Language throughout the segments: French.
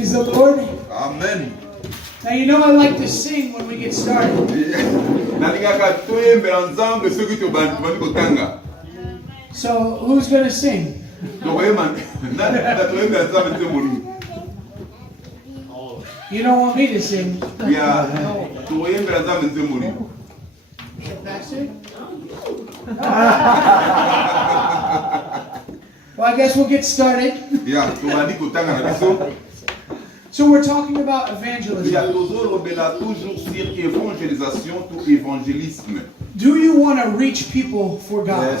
Praise the Lord. Amen. Now you know I like to sing when we get started. So who's going to sing? You don't want me to sing? Pastor? Well, I guess we'll get started. So we're talking about evangelism. Do you want to reach people for God? Yes,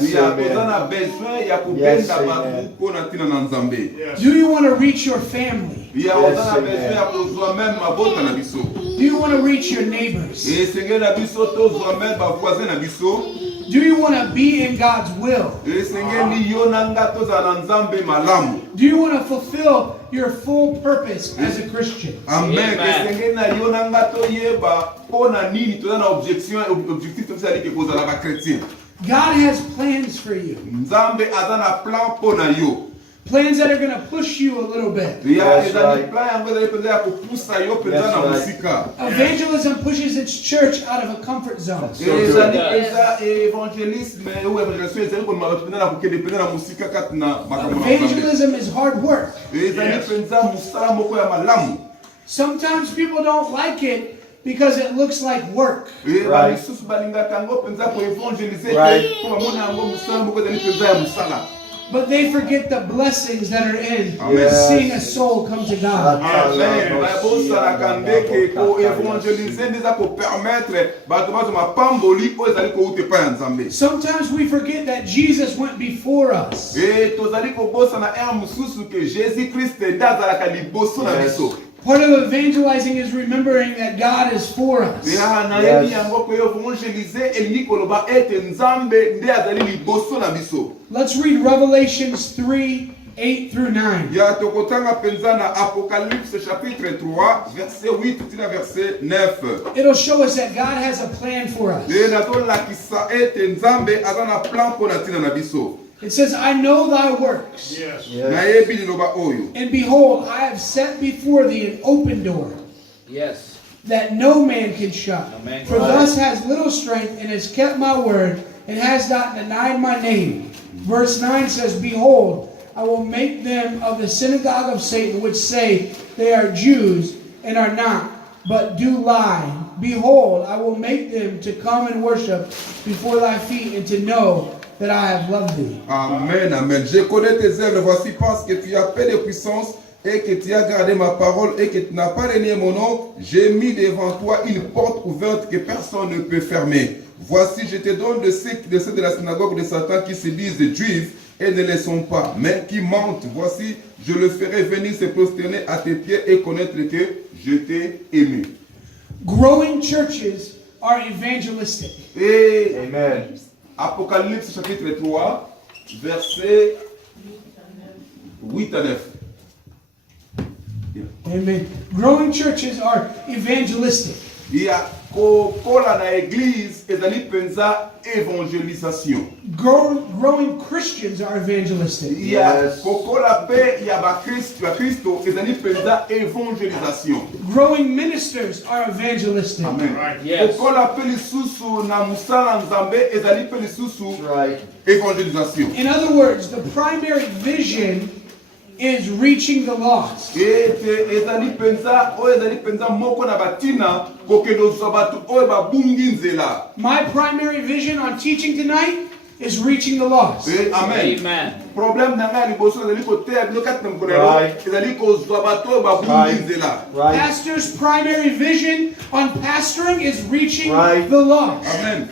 do you want to reach your family? Yes, do you want to reach your neighbors? Do you want to be in God's will? Do you want to fulfill your full purpose as a Christian? Amen. God has plans for you. Plans that are going to push you a little bit. Yes, right. Evangelism pushes its church out of a comfort zone. Evangelism is hard work. Sometimes people don't like it because it looks like work. Right. But they forget the blessings that are in seeing a soul come to God. Sometimes we forget that Jesus went before us. Part of evangelizing is remembering that God is for us. Let's read Revelations 3:8 through 9. It'll show us that God has a plan for us. It says, I know thy works. Yes. And behold, I have set before thee an open door. Yes. That no man can shut. Amen. For thus has little strength, and has kept my word, and has not denied my name. Verse 9 says, behold, I will make them of the synagogue of Satan, which say they are Jews, and are not, but do lie. Behold, I will make them to come and worship before thy feet, and to know that I have loved thee. Amen, amen. Je connais tes œuvres, voici parce que tu as peu de puissance et que tu as gardé ma parole et que tu n'as pas renié mon nom. J'ai mis devant toi une porte ouverte que personne ne peut fermer. Voici, je te donne de ceux de la synagogue de Satan qui se disent juifs et ne le sont pas, mais qui mentent. Voici, je le ferai venir se prosterner à tes pieds et connaître que je t'ai aimé. Growing churches are evangelistic. Amen. Apocalypse chapitre 3, versets 8 à 9. Amen. Growing churches are evangelistic. Growing Christians are evangelistic. Yes. Growing ministers are evangelistic. Amen. Right. Yes. Right. In other words, the primary vision is reaching the lost. My primary vision on teaching tonight is reaching the lost. Amen. Amen. Right. Pastor's primary vision on pastoring is reaching the lost. Amen.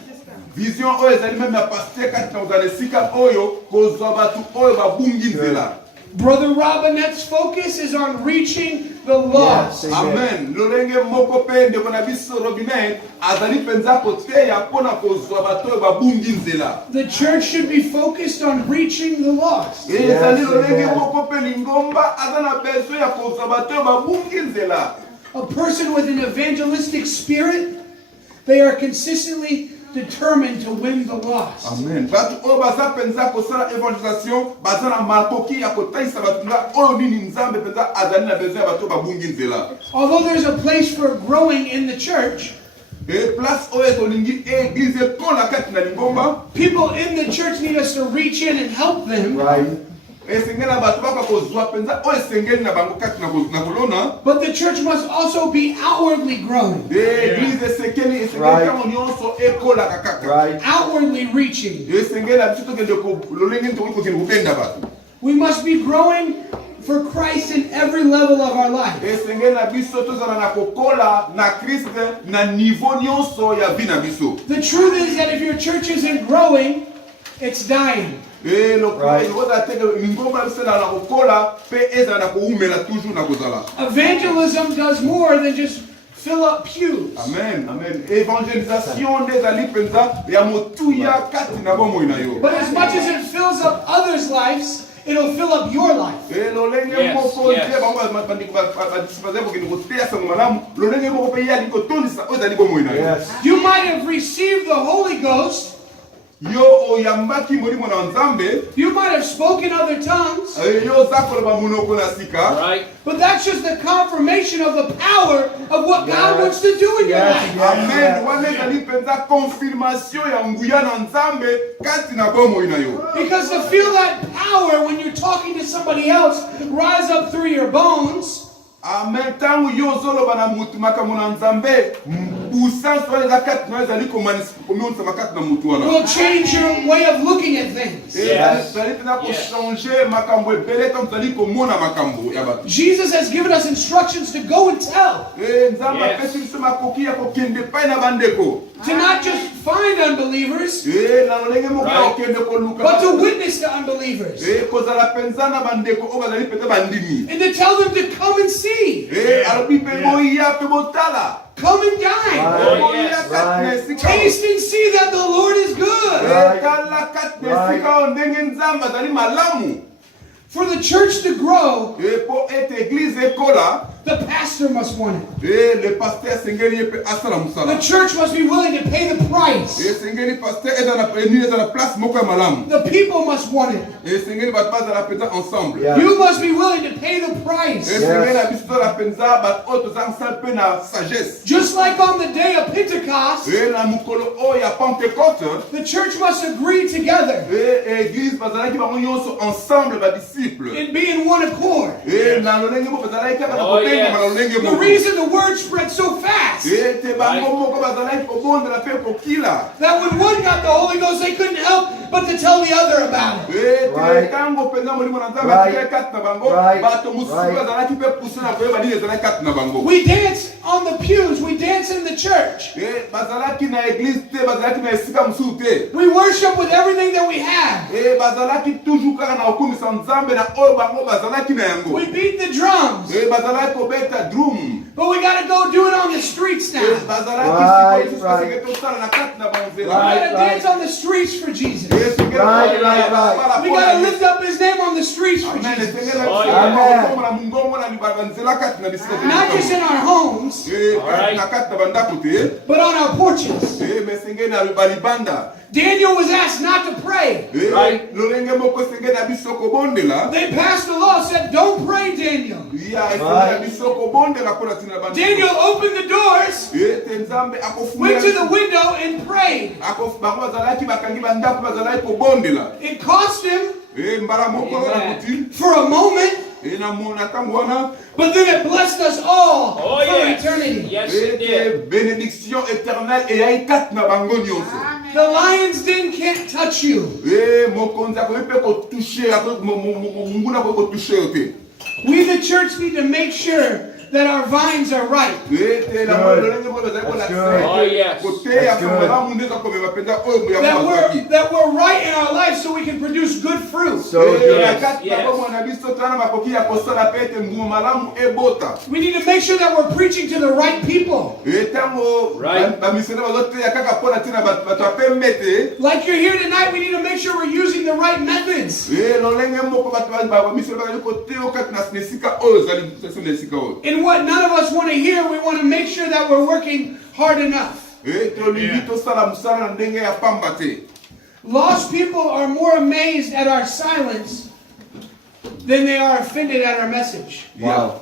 Vision oyo ezali même ya pasteur kati na esika oyo kozwa batu oyo babungi nzela. Brother Robinette's focus is on reaching the lost. Yes, amen. Lolenge moko pe ndeko na biso Robinet azali penza koteya pona kozwa bato oyo babungi nzela. The church should be focused on reaching the lost. Ezali lolenge moko pe lingomba azana beso ya kozwa bato oyo babungi nzela. A person with an evangelistic spirit, they are consistently determined to win the lost. Amen. Batu oyo baza penza kosala evangelisation baza na makoki ya kotaisa bato nga oyo nini nzambe penza azali na besoin ya bato babungi nzela. Although there's a place for growing in the church, E place oyo tolingi église ekola kati na lingomba. people in the church need us to reach in and help them. Right. Esengela bato baka kozwa penza oyo esengeli na bango kati na kolona. But the church must also be outwardly growing, Église esengeli ntango nyonso ekolaka kaka. Right. outwardly reaching. Esengeli biso tokende lolenge tokoki kokende kobenda bato. We must be growing for Christ in every level of our life. Esengeli na biso tozala na kokola na Kriste na niveau nyonso ya vie na biso. The truth is that if your church isn't growing, it's dying. Right. lingomba bisala na kokola pe ezala na koumela toujours na kozala. Evangelism does more than just fill up pews. Amen, amen. Evangelisation nde ezali mpenza ya motuya kati na bomoi na yo. But as much as it fills up others' lives, it'll fill up your life. Lolenge moko nde bango bandiko badisipaze kokende koteya sango malamu lolenge moko pe yali kotondisa oyo ezali bomoi na yo. Yes. You might have received the Holy Ghost. Yo oyambaki molimo na nzambe You might have spoken other tongues. yo oza koloba monoko na sika. Right. But that's just the confirmation of the power of what God wants to do in your Yes, life. yes. Amen. Wana ezali mpenza confirmation ya nguya na nzambe kati na bomoi na yo. Because to feel that power when you're talking to somebody else rise up through your bones, Amen. Tangu yo ozoloba na mutu makambo na nzambe puissance wana eza kati na yo ezali komonisa makati na mutu wana. will change your way of looking at things. Ezali mpena kochange makambo ebele tango tozali komona makambo ya bato. Jesus has given us instructions to go and tell, Nzambe Yes. apesi biso makoki ya kokende epai na bandeko. to not just find unbelievers, Na lolenge moko ya Right. kokende koluka. but to witness to unbelievers. Kozala mpenza na bandeko oyo bazali mpenza bandimi. And to tell them to come and see, Alobi mpe boya mpe botala. come and dine, Oh, Boya yes. kati na esika. taste and see that the Lord is good. Tala kati na esika oyo ndenge nzambe azali malamu. For the church to grow, Po ete église ekola, the pastor must want it. le pasteur esengeli ye mpe asala The mosala. church must be willing to pay the price. Esengeli pasteur eza na place moko ya malamu. The people must want it. Esengeli bato bazala mpenza ensemble. Yeah. You must be willing to pay the price. Esengeli na biso tozala mpenza bato oyo toza mosala mpe na sagesse. Just like on the day of Pentecost, Na mokolo oyo ya Pentecôte, the church must agree together église bazalaki bango nyonso ensemble badisciple. and be in one accord. Na lolenge moko bazalaki kaka na Oh, kobenga yes. na lolenge The moko. reason the word spread so fast, Ete bango moko bazalaki kobondela mpe kokila. that when one got the Holy Ghost, they couldn't help but to tell the other about it. Right. Tango mpenza molimo na nzambe Right. atikali kati na bango Right. bato mosusu Right. bazalaki mpe pousse na koyeba nini ezalaki kati na bango. We dance on the pews, we dance in the church. Bazalaki na église te bazalaki na esika mosusu te. We worship with everything that we have. Bazalaki toujours kaka na kokumisa nzambe na oyo bango bazalaki na yango. We beat the drums. Bazalaki kobeta drum. But we got to go do it on the streets now. Bazalaki Right, sikoyo right. sikoyo tosala na kati na We banzela. got to dance on the streets for Jesus. Right, right, right. We got to lift up His name on the streets for Amen. Jesus. Na mungongo na banzela kati na bisika. Not just in our homes, Na kati na bandako te. but on our porches. Mesenge na balibanda. Daniel was asked not to pray. Right. Lolenge moko senge na biso kobondela. They passed a law said, "Don't pray, Daniel." Ya esenge na biso kobondela mpona tina bandako. Daniel opened the doors, Ete nzambe went to the akofungula. window, and prayed. Bango bazalaki bakangi bandako bazalaki kobondela. It cost him Mbala moko na kuti. for a moment, Na mona tango wana. but then it blessed us all Oh, for yes. eternity. Yes, it did. Bénédiction éternelle eyai kati na bango nyonso. The lion's den can't touch you. Mokonzi akoki mpe kotouche monguna akoki kotouche yo te. We, the church, need to make sure that our vines are right. Oh, yes. That we're right in our life so we can produce good fruit. So good. We need to make sure that we're preaching to the right people. Like you're here tonight, we need to make sure we're using the right methods. And what none of us want to hear, we want to make sure that we're working hard enough. Et tolingi tosala musala na ndenge ya pamba te. Lost people are more amazed at our silence than they are offended at our message. Wow.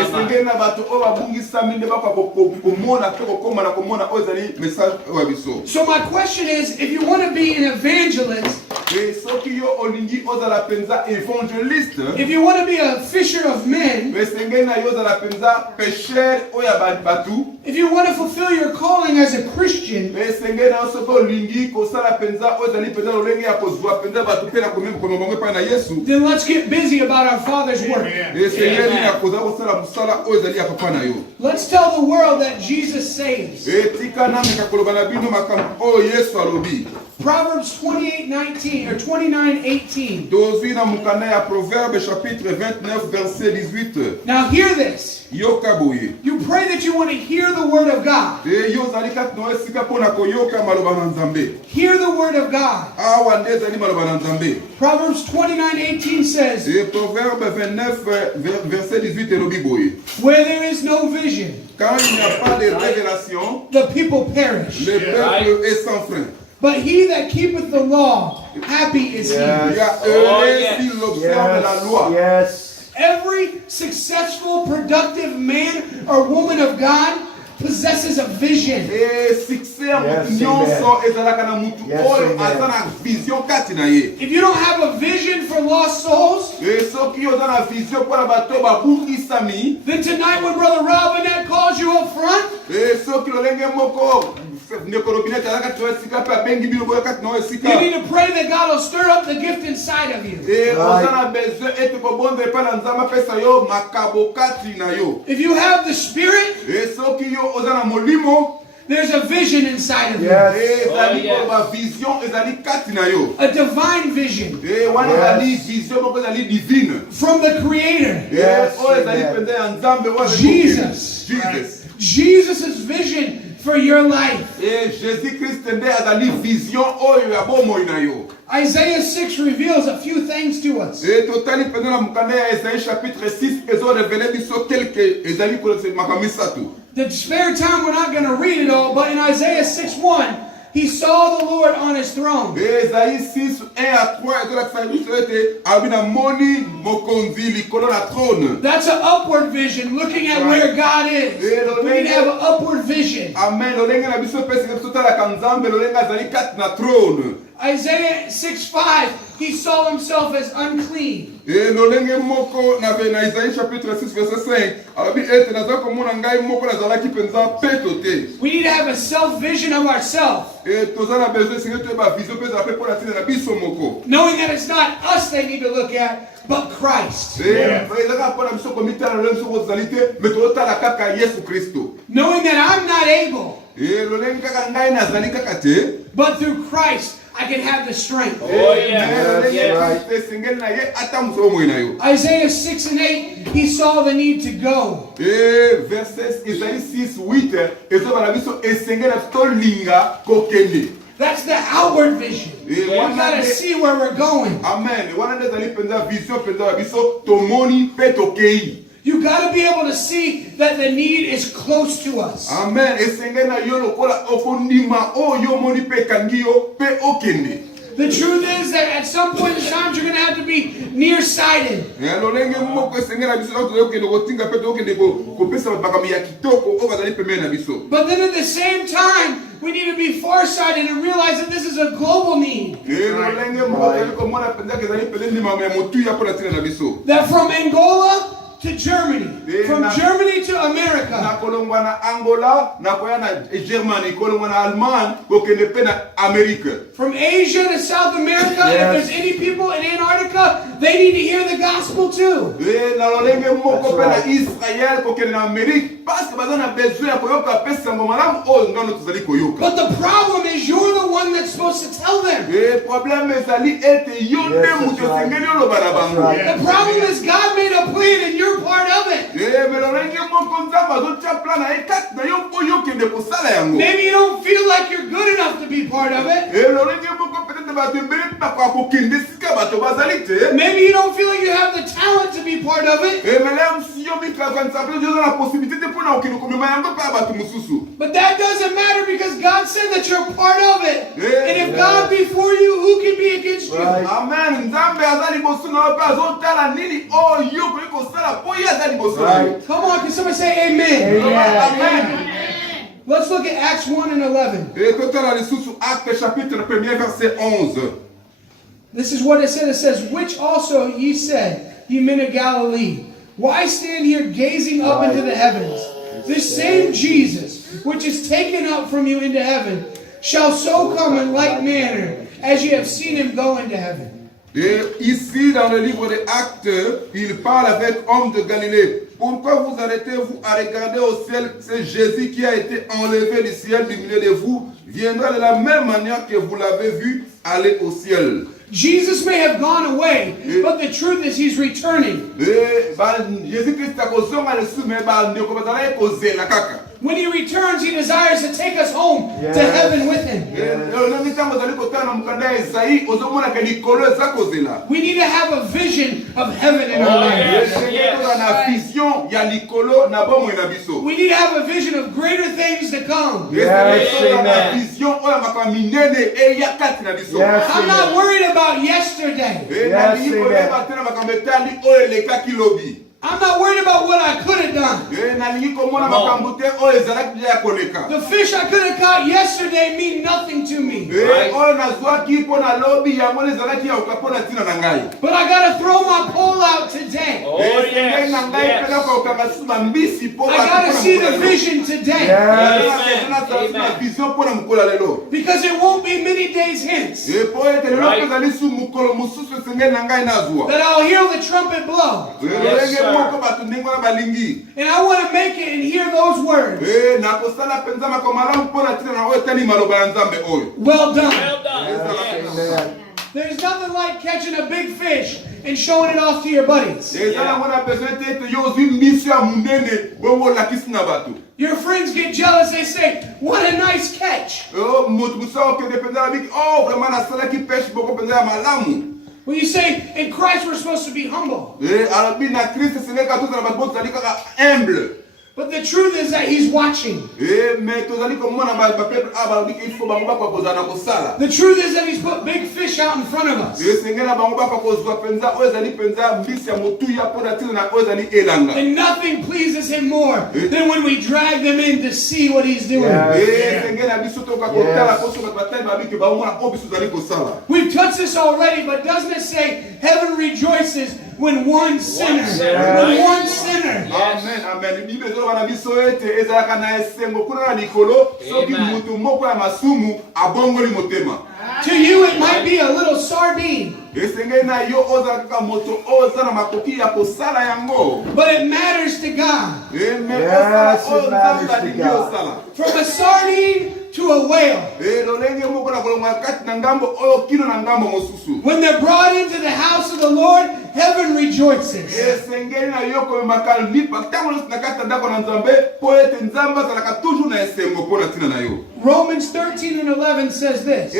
Esengeli na bato oyo babungisami nde bakomona pe kokoma na komona oyo ezali message oyo ya biso. So my question is, if you want to be an evangelist, E soki yo olingi ozala penza évangéliste, if you want to be a fisher of men, esengeli na yo ozala penza pécheur oyo ya batu, if you want to fulfill your calling as a Christian, esengeli na yo soki olingi kosala penza oyo ezali penza lolenge ya kozwa penza bato mpe na komema bango epai na Yesu, then let's get busy about our Father's work. esengeli na kozala kosala musala oyo ezali ya papa na yo. Let's tell the world that Jesus saves. Etika nameka koloba na bino makambo oyo Yesu alobi. Proverbs 28:19 or 29:18. Tozwi na mukanda ya Proverbe chapitre 29 verset 18. Now hear this. Yoka boye. You pray that you want to hear the word of God. E yo zali kati na esika mpona koyoka maloba na Nzambe. Hear the word of God. Awa nde ezali maloba na Nzambe. Proverbs 29:18 says, Et Proverbe 29 verset 18 elobi boye. where there is no vision, Quand il n'y a pas de révélation, the people perish. le peuple est sans frein. But he that keepeth the law, happy is he. Il y a heureux s'il observe la loi. Yes. Every successful, productive man or woman of God possesses a vision. Et succès ya Yes, mutu nyonso ezalaka na mutu Yes, oyo amen. aza na vision kati na ye. If you don't have a vision for lost souls, Et soki oza na vision mpona bato babungisami, then tonight when Brother Robinette calls you up front, et soki lolenge moko ndeko Robinette azalaka kati na esika mpe abengi bino boyo kati na esika, you need to pray that God will stir up the gift inside of you. et oza na besoin ete kobonza epai na Nzambe apesa yo makabo kati na yo. If you have the Spirit, Et soki yo oza na molimo, there's a vision inside of you. Yes. ezali koloba vision ezali kati na yo. A divine vision Et wana ezali vision moko ezali divine. from the Creator. Yes, Oyo ezali amen. mpenza ya Nzambe oyo azali Jesus. kokende. Jesus. Jesus' vision for your life. Et Jésus-Christ nde azali vision oyo ya bomoi na yo. Isaiah 6 reveals a few things to us. Et totali mpenza na mokanda ya Esaïe chapitre 6 ezorevele biso quelque ezali kolesa makambo misato. The spare time, we're not going to read it all, but in Isaiah 6:1, he saw the Lord on his throne. Et Esaïe 6 1 à 3 ezolakisa biso ete abi na moni mokonzi likolo na trône. That's an upward vision, looking at where God is. We need to have an upward vision. Amen. Lolenge na biso pesi biso totalaka Nzambe lolenge azali kati na trône. Isaiah 6:5, he saw himself as unclean. Et lolenge moko na Isaïe chapitre 6 verset 5 alobi ete naza komona ngai moko nazalaki mpenza peto te. We need to have a self-vision of ourselves, Et toza na besoin singe toyeba vision mpe ezala mpe mpona ntina na biso moko. knowing that it's not us they need to look at, but Christ. ezaka mpona biso komitala lolenge biso kozali te me tozotala kaka Yesu Kristo. Knowing that I'm not able, Et lolenge kaka ngai nazali kaka te. but through Christ I can have the strength. esengeli na ye ata moso omoi na yo. Isaiah 6:8, he saw the need to go. Et verset Isaïe 6 8 ezoba na biso esengeli na biso tolinga kokende. That's the outward vision. Et We gotta see where we're going. Amen. Wana nde ezali mpenza vision mpenza ya biso tomoni mpe tokei. You gotta be able to see that the need is close to us. Amen. Esengeli na yo lokola okondima oyo omoni mpe ekangi yo mpe okende. The truth is that at some point in time you're gonna have to be nearsighted. lolenge moko esengeli na biso tozali kokende kotinga mpe tokende kopesa makambo ya kitoko oyo bazali pembeni na biso. But then at the same time, we need to be farsighted and realize that this is a global need. lolenge moko ezali komona mpenza ezali pele ndima ya motuya mpona ntina na biso. That from Angola to Germany, from Germany to America, nakolongwa na Angola nakoya na Germany kolongwa na Allemagne kokende mpe na Amerique. from Asia to South America, and if there's any people in Antarctica, they need to hear the gospel too. na lolenge moko mpe na Israel kokende na Amerique parce que baza na besoin ya koyoka mpe sango malamu oyo ngano tozali koyoka. But the problem is you're the one that's supposed to tell them. problème ezali ete yo nde moto esengeli oloba na bango. The problem is God made a plan and you're part of it. me lolenge moko Nzambe azotia plan na ye kati na yo mpo yokende kosala yango. Maybe you don't feel like you're good enough to be part of it. lolenge moko peut-être bato ebele mpaka kokende esika bato bazali te. Maybe you don't feel like you have the talent to be part of it. melem si yo mikakanisa pe yo na possibilité pour na okino komema yango pa batu mususu. But that doesn't matter because God said that you're part of it. Yeah. And if God be for you, who can be against you? Right. Amen. Nzambe azali bosu na pe azotala nini oyo ko sala po ya azali bosu. Right. Come on, can somebody say amen? Amen. Let's look at Acts 1 and 11. Et totala lisusu Acte chapitre 1er verset 11. This is what it said. It says, which also ye said, ye men of Galilee, why stand here gazing up into the heavens? This same Jesus, which is taken up from you into heaven, shall so come in like manner as ye have seen him go into heaven. Et ici, dans le livre des Actes, il parle avec hommes de Galilée. Pourquoi vous arrêtez-vous à regarder au ciel? C'est Jésus qui a été enlevé du ciel du milieu de vous, viendra de la même manière que vous l'avez vu aller au ciel. Jesus may have gone away, but the truth is he's returning. Jésus-Christ a kozonga lesu me ba ndeko bazala ekozela kaka. When he returns, he desires to take us home to heaven with him. We need to have a vision of heaven in our lives. We need to have a vision of greater things to come. I'm not worried about yesterday. I'm not worried about what I could have done. The fish I could have caught yesterday mean nothing to me. Right. But I got to throw my pole out today. Oh, yes. I got to see the vision today. Because it won't be many days hence that I'll hear the trumpet blow. Yes, sir. And I want to make it and hear those words. Well done. Well done. Yes. Amen. There's nothing like catching a big fish and showing it off to your buddies. Your friends get jealous. They say, what a nice catch. Well, you say, in Christ we're supposed to be humble. But the truth is that he's watching. The truth is that he's put big fish out in front of us. And nothing pleases him more than when we drag them in to see what he's doing. We've touched this already, but doesn't it say heaven rejoices when one sinner, Right. one sinner. Amen, amen. To you it might be a little sardine, but it matters to God. Yes, it matters to God. From a sardine to a whale. When they're brought into the house of the Lord, heaven rejoices. Romans 13 and 11 says this.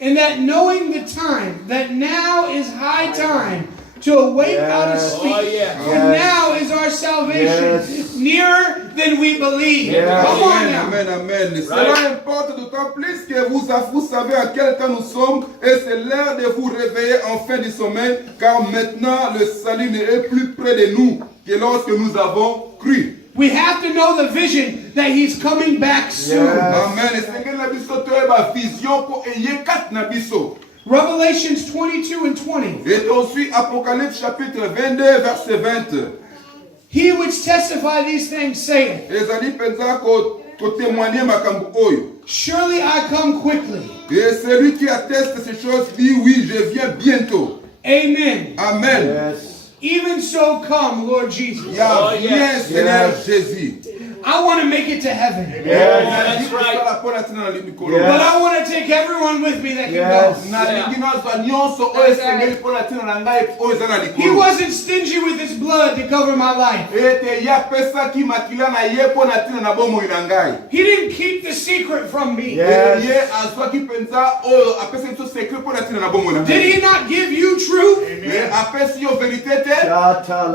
And that knowing the time, that now is high time to awake out of sleep. Oh, yes. For now is our salvation nearer than we believe. Yes. Come on Amen, now. amen, amen. Cela importe d'autant plus que vous savez à quel temps nous sommes et c'est l'heure de vous réveiller en fin du sommeil car maintenant le salut n'est plus près de nous que lorsque nous avons cru. We have to know the vision that he's coming back soon. Yes. Amen. Revelations 22 and 20. Et ensuite Apocalypse chapitre 22 verset 20. He which testify these things saith, Ezali penza ko témoigner makambo oyo. surely I come quickly. Et celui qui atteste ces choses dit oui, je viens bientôt. Amen. Amen. Yes. Even so come, Lord Jesus. Ya Oh, viens yes. Seigneur Yes. Jésus. I want to make it to heaven. Yes. That's right. But I want to take everyone with me that can Yes. go. He wasn't stingy with his blood to cover my life. He didn't keep the secret from me. Yes. Did he not give you truth? apesi yo vérité te.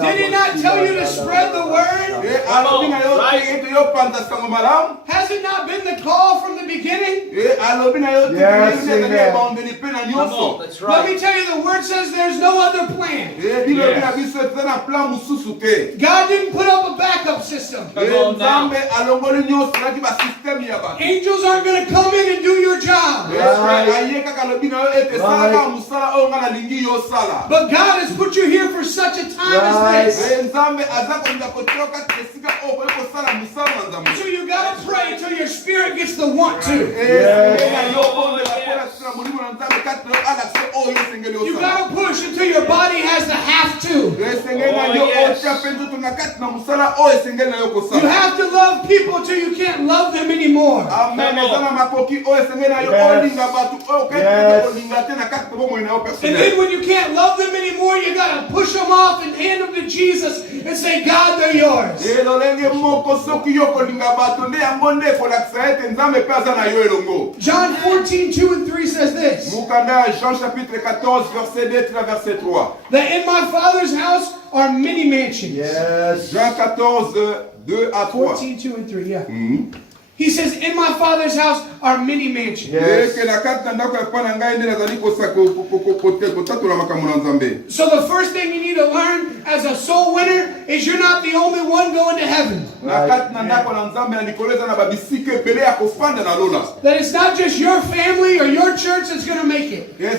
Did he not tell you to spread the word? Alobi na yo te ete yo panza sango malamu. Has it not been the call from the beginning? Alobi na yo te Yes, ete amen. na bandeli pe na Come nyonso. on, that's Let me right. tell you, the word says there's no other plan. Bilobi na biso ete na plan mususu te. God didn't put up a backup system. Come on now. Nzambe alongoli nyonso naki ba system ya bato. Angels aren't going to come in and do your job. Aye kaka alobi na yo ete sala kaka musala oyo nga nalingi yo sala. But God has put you here for such a time as this. Nzambe aza kolinga kotoka esika oyo koyi kosala musala na Nzambe. So you got to pray until your spirit gets the want to. You got to push until your body has the have to. You have to love people till you can't love them anymore. And then when you can't love them anymore, you got to push them off and hand them to Jesus and say, God, they're yours. John 14:2-3 says this, Jean chapitre 14, verset 2 verset 3. that in my Father's house are many mansions. Yes. Jean 14, 2 à 3. 14:2-3, yeah. He says, in my Father's house are many mansions. Yes. So the first thing you need to learn as a soul winner is you're not the only one going to heaven. That it's not just your family or your church that's going to make it. The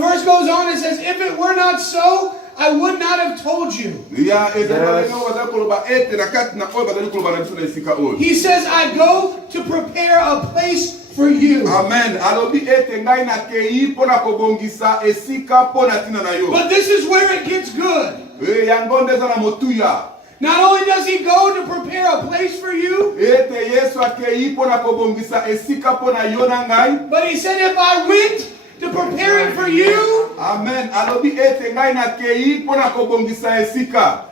verse goes on and says, if it were not so, I would not have told you. He says, I go to prepare a place for you. Amen. But this is where it gets good. Not only does he go to prepare a place for you, but he said, if I went to prepare it for you, Amen.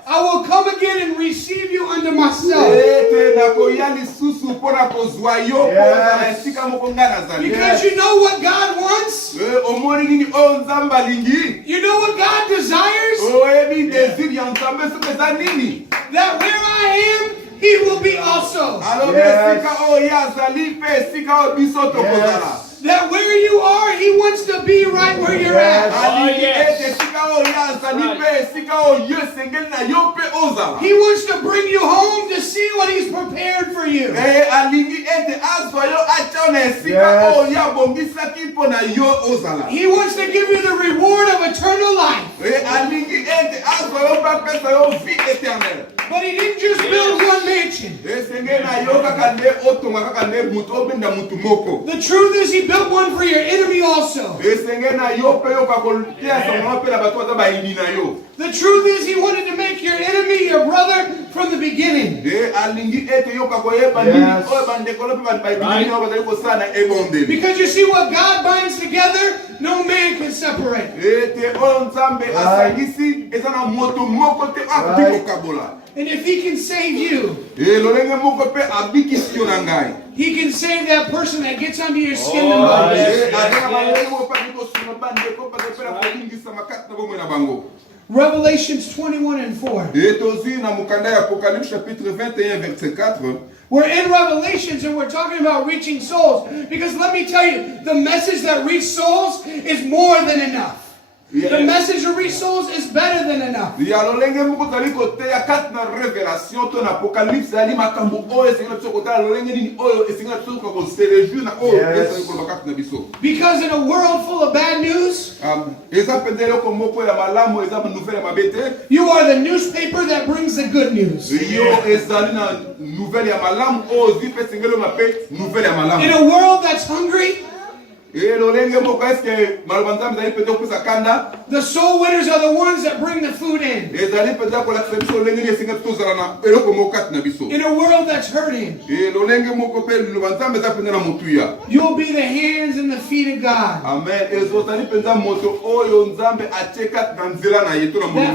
I will come again and receive you unto myself. Because you know what God wants? You know what God desires? That where I am, he will be also. That where you are, he wants to be right where you're at. He wants to bring you home to see what he's prepared for you. He wants to give you the reward of eternal life. But he didn't just build one mansion. The truth is he built one for your enemy also. The truth is he wanted to make your enemy your brother from the beginning. Because you see what God binds together, no man can separate. And if he can save you, he can save that person that gets under your skin the most. Revelations 21:4. We're in Revelations and we're talking about reaching souls. Because let me tell you, the message that reaches souls is more than enough. The message to reach souls is better than enough. In Because in a world full of bad news, you are the newspaper that brings the good news. In a world that's hungry, the soul winners are the ones that bring the food in. In a world that's hurting, you'll be the hands and the feet of God that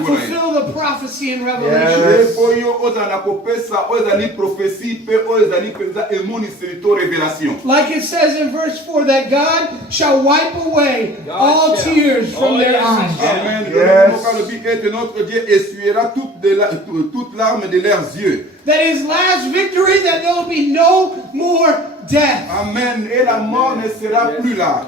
fulfill the prophecy in Revelation. Like it says in verse 4 that God shall wipe away all tears from their eyes. Amen. Yes. Le but est que notre Dieu essuiera toute larme de leurs yeux. That his last victory, that there will be no more death, Amen. Et la mort ne sera plus là.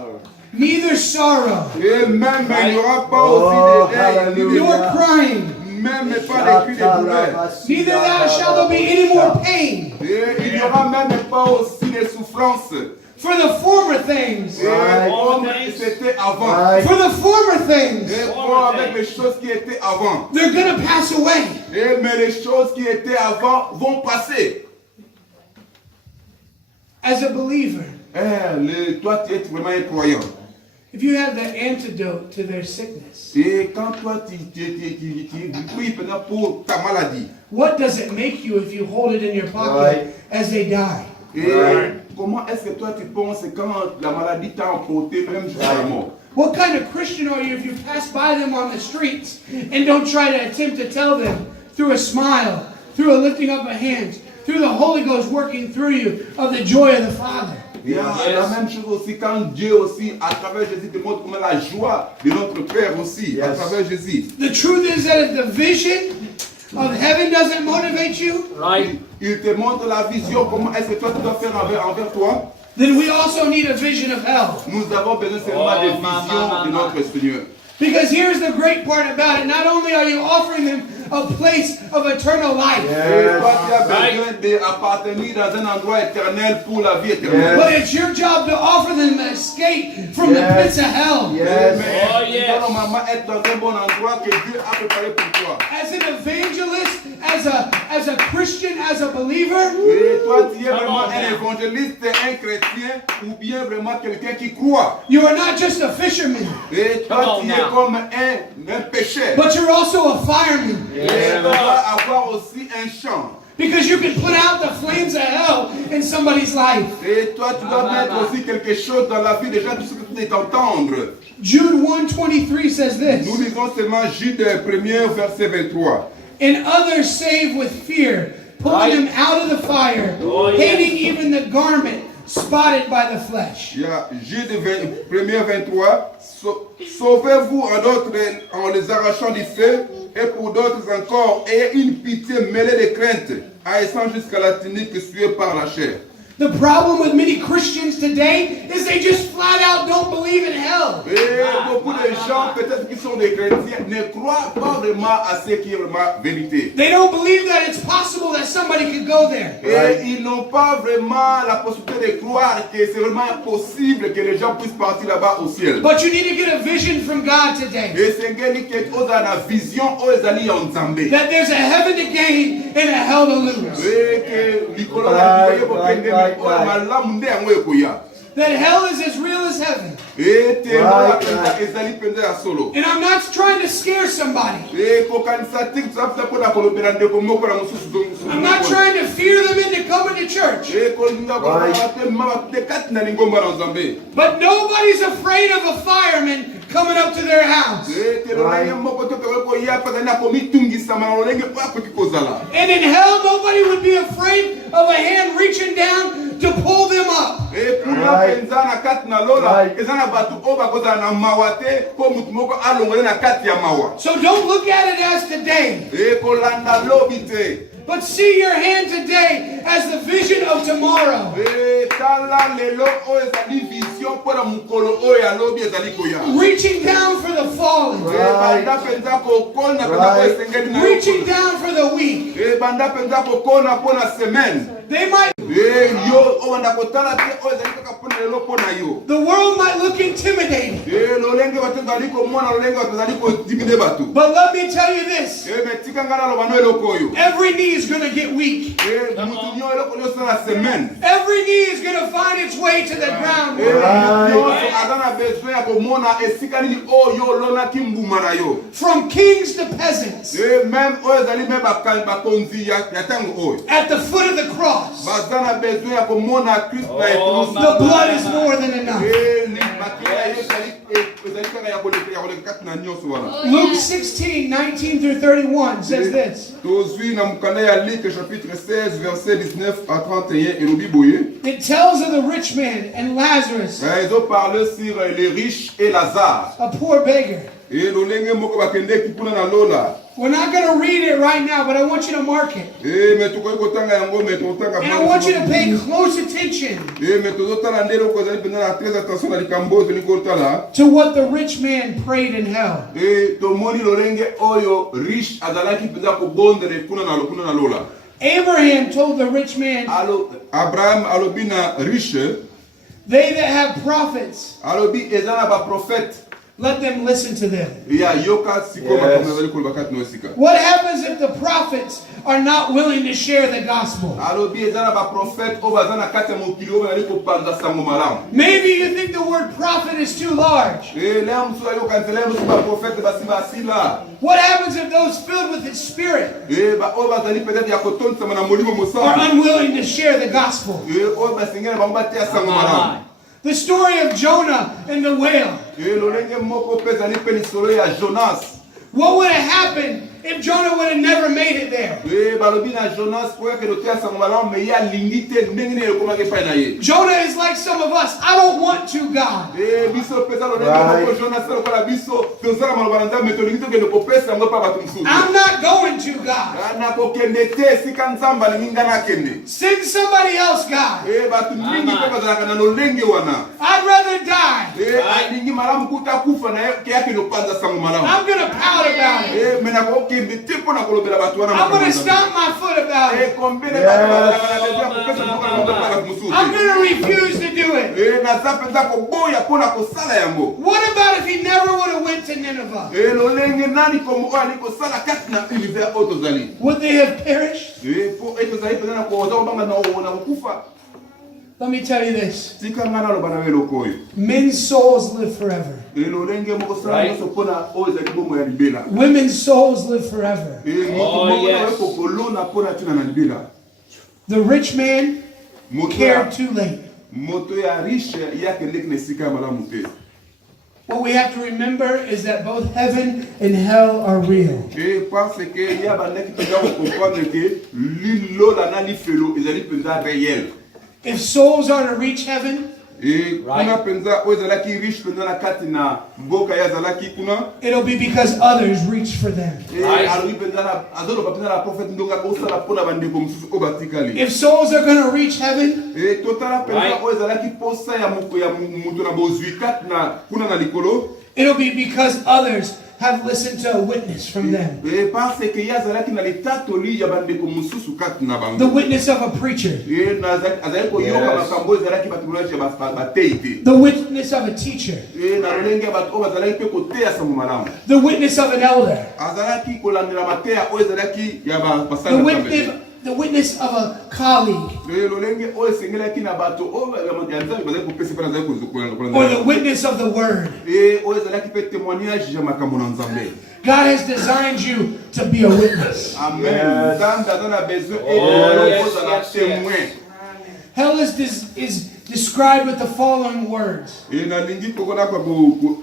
neither sorrow, Et même il n'y aura pas Oh, aussi de deuil, hallelujah. nor crying, même pas de cris de douleur. neither shall there be any more pain. Et il n'y aura même pas aussi de souffrance. For the former things, Et comme c'était avant. Right. for the former things, Et comme avec les choses qui étaient avant. they're going to pass away. Mais les choses qui étaient avant vont passer. As a believer, Toi, tu es vraiment un croyant. if you have the antidote to their sickness, Et quand toi, tu pries maintenant pour ta maladie. what does it make you if you hold it in your pocket Right. as they die? Et comment est-ce que toi, tu penses quand la maladie t'a emporté même jusqu'à la mort? What kind of Christian are you if you pass by them on the streets and don't try to attempt to tell them through a smile, through a lifting up of hands, through the Holy Ghost working through you of the joy of the Father? Et la même chose aussi quand Dieu aussi, à travers Jésus, te montre comment la joie de notre Père aussi, à Yes. travers Jésus. The truth is that if the vision of heaven doesn't motivate you, Il te montre la vision, comment est-ce que toi tu dois faire envers toi. then we also need a vision of hell. Nous avons besoin seulement de vision de notre Seigneur. Because here's the great part about it. Not only are you offering them a place of eternal life, Et toi tu as besoin d'appartenir dans un endroit éternel pour la vie éternelle. but it's your job to offer them an escape from the pits of hell. Yes. Mais tu dois normalement être dans un bon endroit que Dieu a préparé pour toi. As an evangelist, as a Christian, as a believer, Et toi tu es vraiment un évangéliste, un chrétien ou bien vraiment quelqu'un qui croit. you are not just a fisherman, Et toi tu es comme un pécheur. but you're also a fireman. Et tu dois avoir aussi un champ. Because you can put out the flames of hell in somebody's life. Et toi tu dois mettre aussi quelque chose dans la vie des gens, tout ce que tu dois t'entendre. Jude 1:23 says Nous this, lisons seulement Jude 1er verset 23. and others save with fear, pulling them out of the fire, hating even the garment spotted by the flesh. Il y a Jude 1er 23. Sauvez-vous en les arrachant du feu, et pour d'autres encore, ayez une pitié mêlée de crainte, haïssant jusqu'à la tunique suée par la chair. The problem with many Christians today is they just flat out don't believe in hell. Et beaucoup de gens, peut-être qui sont des chrétiens, ne croient pas vraiment à ce qui est vraiment vérité. They don't believe that it's possible that somebody could go there. Et ils n'ont pas vraiment la possibilité de croire que c'est vraiment possible que les gens puissent partir là-bas au ciel. But you need to get a vision from God today. Et Seigneur dit que aux la vision, aux alliés en Zambé. That there's a heaven to gain and a hell to lose. Et que Nicolas a dit que malamu nde yango ekoya. That hell is as real as heaven. Et temo ezali penza ya solo. And I'm not trying to scare somebody. Et kokanisa tiki tsafuta pona kolobela ndeko moko na mususu I'm not trying to fear them into coming to church. Et kolinga kwa te mama te katina ningomba na Nzambe. But nobody's afraid of a fireman coming up to their house. Et te lolenge moko te ko ya pa na komitungisa ma lolenge pa ko tikozala. And in hell, nobody would be afraid of a hand reaching down to pull them up. Et kuna penza na kati na lola ezana batu oba koza na mawate ko mutu moko alongole na kati ya mawa. So don't look at it as today, Et kolanda lobi te. but see your hand today as the vision of tomorrow. Et tala lelo o ezali vision pona mukolo o ya lobi ezali koya. Reaching down for the fallen. Et banda penza ko kona pona ko esengeli na. Reaching down for the weak. Et banda penza ko kona pona semaine. They might, Et yo o banda ko tala te o ezali kaka pona lelo pona yo. the world might look intimidating. Et lolenge batu ezali ko mona lolenge batu ezali ko dimide batu. But let me tell you this, Et metika ngana lo bano eloko yo. every knee is going to get weak. Et mutu nyo eloko yo sala semaine. Every knee is going to find its way to the ground. Et nyonso aza na besoin ya komona esika nini oyo olonaki mbuma na yo. From kings to peasants, Et même oyo ezali me bakonzi ya ntango oyo. at the foot of the cross, Baza na besoin ya komona Kristo na ekulusu. the blood is more than enough. Et makila ye ezali kaka ya kolekela koleka kati na nyonso wana. Luke 16, 19 through 31 says this. Tozwi na mukanda ya Luc chapitre 16 verset 19 à 31 elobi boye. It tells of the rich man and Lazarus, Ils ont parlé sur les riches et Lazare. a poor beggar. Et lolenge moko bakende kipuna na lola. We're not going to read it right now, but I want you to mark it. Eh mais tukoyi kotanga yango mais totanga. And I want you to pay close attention Eh mais tozotala ndelo ko zali penza na très attention na likambo toli kotala. to what the rich man prayed in hell. Eh tomoni lolenge oyo riche azalaki penza ko bondere kuna na lola. Abraham told the rich man, Alo Abraham alobi na riche, they that have prophets, alobi ezana ba prophète. let them listen to them. Ya yoka siko Yes. makamna zali kolbakati no sika. What happens if the prophets are not willing to share the gospel? Alobi ezana ba prophète o bazana kati ya mokili o bazali kopanza sango malamu. Maybe you think the word prophet is too large. Eh leo mtu ayoka nzele mtu ba prophète basi basila. What happens if those filled with his spirit Eh ba o bazali peut-être ya kotonsa na molimo are mosala. unwilling to share the gospel? Eh o basengena bamba te sango malamu. The story of Jonah and the whale. Eh lolenge moko pesa ni penisolo ya Jonas. What would have happened if Jonah would have never made it there? Eh balobi na Jonas ko ke dotia sango malamu me ya lingite ndenge ne ko make pa na ye. Jonah is like some of us. I don't want to, God. Eh biso pesa lolenge Right. moko Jonas ko la biso tozala malobana nzambe to lingite ke no popesa ngo pa batu msusu. I'm not going to, God. Na kokende te sika nzamba linga na kende. Send somebody else, God. Eh batu mingi pe bazalaka na lolenge wana. I'd rather die. Eh lingi malamu kuta kufa na ke yake no panza sango malamu. I'm going to pout about it. Eh mena ko kende te pona kolobela batu wana. I'm going to stomp my foot about Eh it. kombele batu bazalaka na kopesa ngo na batu msusu. I'm going to refuse to do it. Eh na zape za ko boya pona kosala yango. What about if he never would have went to Nineveh? Eh lolenge nani komo ali kosala kati na univers otozali. Would they have perished? Eh po etozali pena ko oza banga na kufa. Let me tell you this. Tika ngana lo bana welo koyo. Men's souls live forever. Elolenge moko sala nyonso pona oyo ezali bomo ya libela. Women's souls live forever. Moto moko na ko kolona pona tina na libela. The rich man Moto cared too late. ya riche yake ndeke na sika malamu te. What we have to remember is that both heaven and hell are real. Parce que ya bandaki penda ko comprendre que lilola na lifelo ezali penda réel. If souls are to reach heaven, Kuna penza oyo ezalaki riche penza na kati na mboka ya zalaki kuna. it'll be because others reach for them. Alobi penza na azoloba penza na prophète ndonga kosala pona bandeko mosusu oyo batikali. If souls are going to reach heaven, Totala penza oyo ezalaki posa ya mutu na bozwi kati na kuna na likolo. it'll be because others have listened to a witness from them. Parce que ya zalaki na litatoli ya bandeko mosusu kati na bango. The witness of a preacher. Azali koyoka makambo ezalaki batulaji ya batei te. The witness of a teacher. Na lolenge ya bato oyo bazalaki mpe koteya sango malamu. The witness of an elder. Azalaki kolandela mateya oyo ezalaki ya basali na Nzambe. The witness of a colleague. Lolenge oyo esengelaki na bato oyo ya Nzambe bazali kopesa mpe nazali Or the witness of the word. oyo ezalaki mpe témoignage ya makambo na Nzambe. God has designed you to be a witness. Amen. Nzambe aza na besoin ete ozala témoin. Hell is described with the following words. Nalingi kokona kwa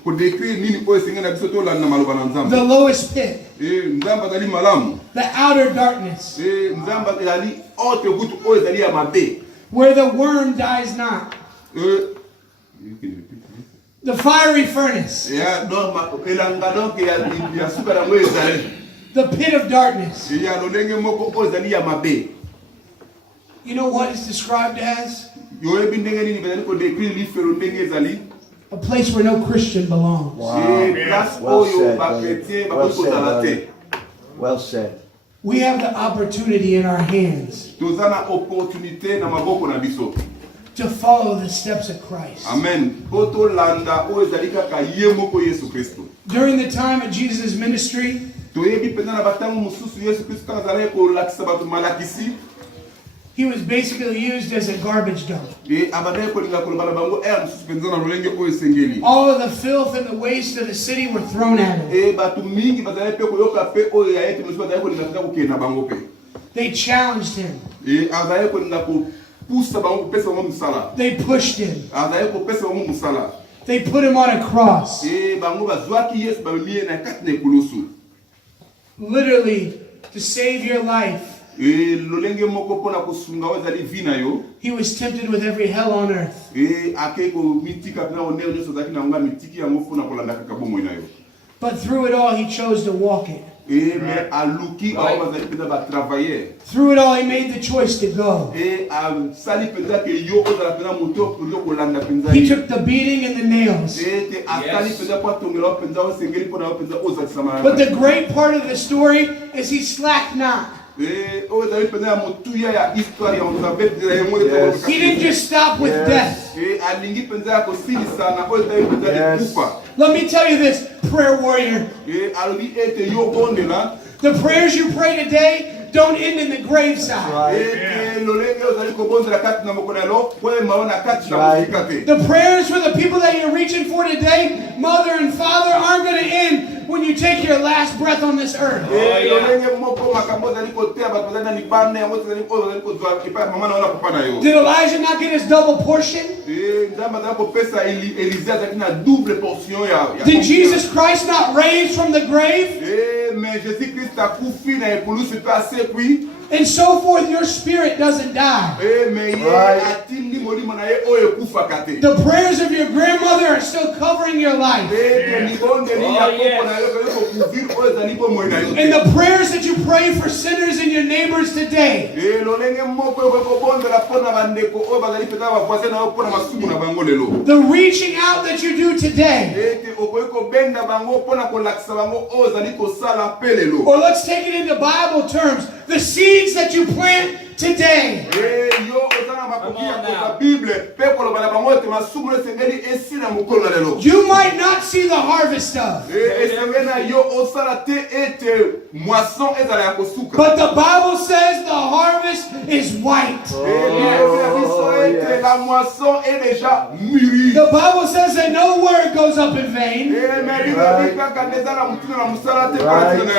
kodécrire nini oyo esengeli na biso tolanda maloba na Nzambe. The lowest pit. Nzambe azali malamu. The outer darkness. Nzambe ezali haute goutte oyo ezali ya mabe. Where the worm dies not. The fiery furnace. Elanga donc ya suka na ngoyo ezali. The pit of darkness. Ya lolenge moko oyo ezali ya mabe. You know what it's described as? Yoyebi ndenge nini bazali kodécrire lifelo ndenge ezali. A place where no Christian belongs. Place oyo bakretien bakoki kozala te. Well said. We have the opportunity in our hands Toza na opportunité na maboko na biso. to follow the steps of Christ. Amen. Po tolanda oyo ezali kaka ye moko Yesu Kristo. During the time of Jesus' ministry, Toyebi penza na batango mosusu Yesu Kristo kaka azalaki kolakisa bato malakisi. he was basically used as a garbage dump. Abandaki kolinga koloba na bango mosusu penza na lolenge oyo esengeli. All of the filth and the waste of the city were thrown at him. Bato mingi bazali pe koyoka pe oyo ya ete mosusu bazali kolinga kaka kokende na bango pe. They challenged him. Azali kolinga kopusa bango kopesa bango mosala. They pushed him. Azali kopesa bango mosala. They put him on a cross. Et bango bazwaki Yesu bamemie na kati na ekulusu. Literally, to save your life. Et lolenge moko pona kosunga ozali vi na yo. He was tempted with every hell on earth. Et akei ko mitika pena oneo nyonso zaki na nga mitiki yango fona kolanda kaka bomoi na yo. But through it all, he chose to walk it. Et mais aluki awa bazali pena ba travailler. Through it all, he made the choice to go. Et sali pena ke yo ozala pena moto pour kolanda penza. He took the beating and the nails. Et te asali pena pa tongela penza o sengeli pona penza ozali samara. But the great part of the story is he slacked not. Et ozali pena motuya ya histoire ya onzabe de yemo. He didn't just stop with death. Et alingi penza ko silisa na ozali penza kufa. Let me tell you this, prayer warrior. Et alobi ete yo bonde la. The prayers you pray today don't end in the graveside. The prayers for the people that you're reaching for today, mother and father, aren't going to end when you take your last breath on this earth. Did Elijah not get his double portion? Did Jesus Christ not raise from the grave? And so forth, your spirit doesn't die. The prayers of your grandmother are still covering your life. And the prayers that you pray for sinners and your neighbors today, the reaching out that you do today, or let's take it into Bible terms, the seeds that you plant today. You might not see the harvest of, but the Bible says the harvest is white. The Bible says that no word goes up in vain.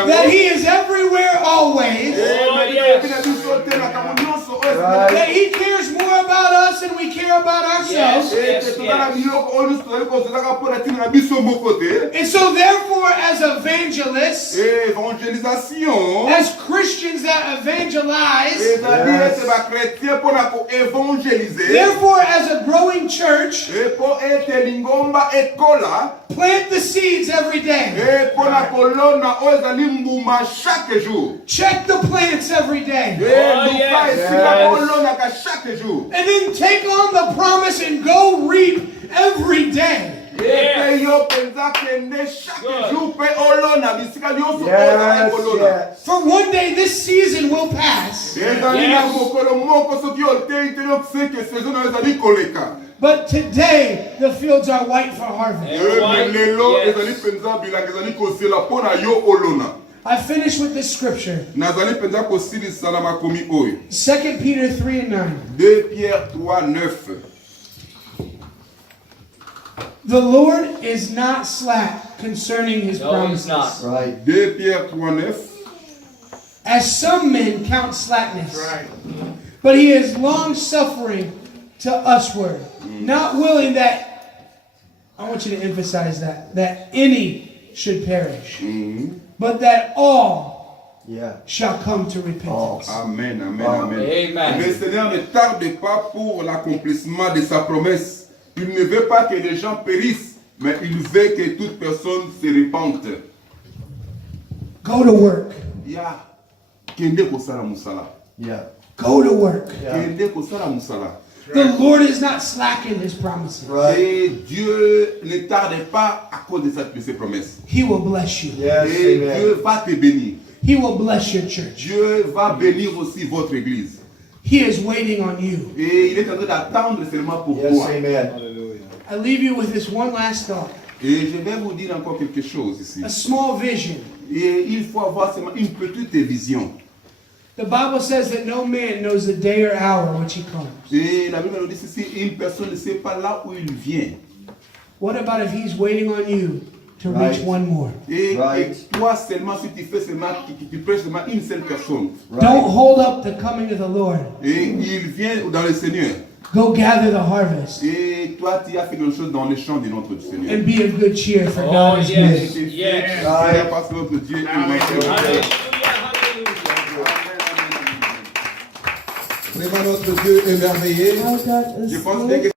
That He is everywhere always. That He cares more about us than we care about ourselves. And so therefore, as evangelists, as Christians that evangelize, therefore as a growing church, plant the seeds every day. Check the plants every day. And then take on the promise and go reap every day. For one day this season will pass. But today the fields are white for harvest. I finish with this scripture. 2 Peter 3:9. 2 Pierre 3:9. The Lord is not slack concerning His promises. No, He's not. Right. 2 Pierre 3:9. As some men count slackness. But He is long suffering to usward, not willing that, I want you to emphasize that any should perish, but that all shall come to repentance. Amen, amen, Amen. amen. Amen. Le Seigneur ne tarde pas pour l'accomplissement de sa promesse. Il ne veut pas que les gens périssent, mais il veut que toute personne se répande. Go to work. Ya, kende kosala musala. Yeah. Go to work. Kende kosala musala. The Lord is not slack in His promises. Et Dieu ne tarde pas à cause de ses promesses. He will bless you. Yes, Et amen. Dieu va te bénir. He will bless your church. Dieu va bénir aussi votre église. He is waiting on you. Et il est en train d'attendre seulement pour Yes, toi. amen. I leave you with this one last thought. Et je vais vous dire encore quelque chose ici. A small vision. Et il faut avoir seulement une petite vision. The Bible says that no man knows the day or hour which He comes. Et la Bible nous dit ceci, une personne ne sait pas là où il vient. What about if He's waiting on you to Right. reach one more? Et Right. toi seulement, si tu fais seulement, tu prêches seulement une seule personne. Don't hold up the coming of the Lord. Et il vient dans le Seigneur. Go gather the harvest Et toi, tu as fait quelque chose dans les champs de notre Seigneur. and be of good cheer, for Oh, God is yes. good. C'est Yes. fait parce que notre Dieu est notre Hallelujah, hallelujah. Vraiment, notre Dieu est merveilleux. Our God is Je pense good. que